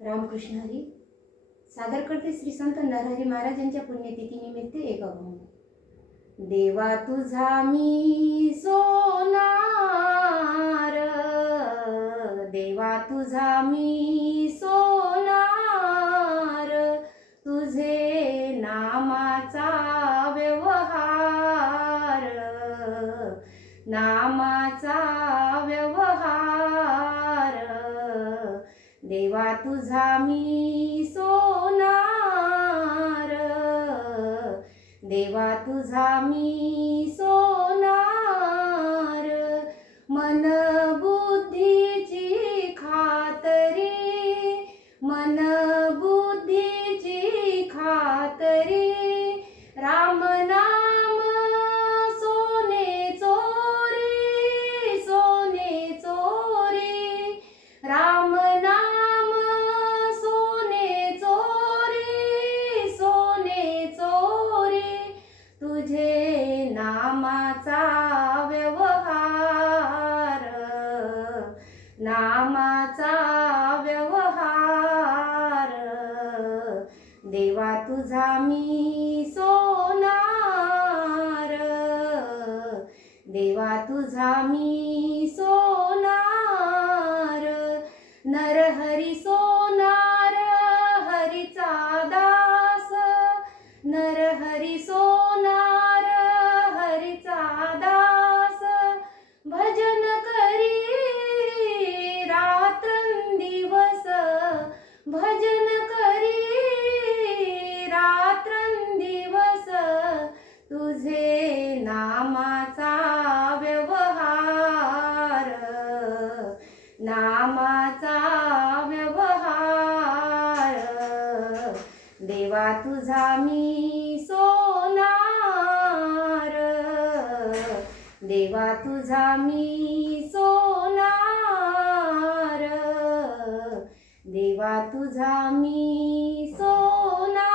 रामकृष्ण हरी सादर करते श्री संत नरहरी महाराज यांच्या पुण्यतिथीनिमित्त एक अभंग. देवा तुझा मी सोनार, देवा तुझा मी सोनार, तुझे नामाचा व्यवहार, नामाचा व्यवहार. देवा तुझा मी सोनार, देवा तुझा मी सोनार. मन बुद्धीची खातरी, मन बुद्धीची खातरी. राम नाम सोने चोरी, सोने चोरी. राम नाम सोने चोरी, सोने चोरी. तुझे नामाचा व्यवहार, नामाचा व्यवहार. देवा तुझा मी सोनार, देवा तुझा मी सोनार. नरहरी सोनार हरीचा दास, नरहरी सोनार हरीचा दास. भजन करी रात्रंदिवस, भजन करी रात्रंदिवस. तुझे नामाचा व्यवहार, नामाचा व्यवहार. देवा तुझा मी सोनार, देवा तुझा मी सोनार, देवा तुझा मी सोनार.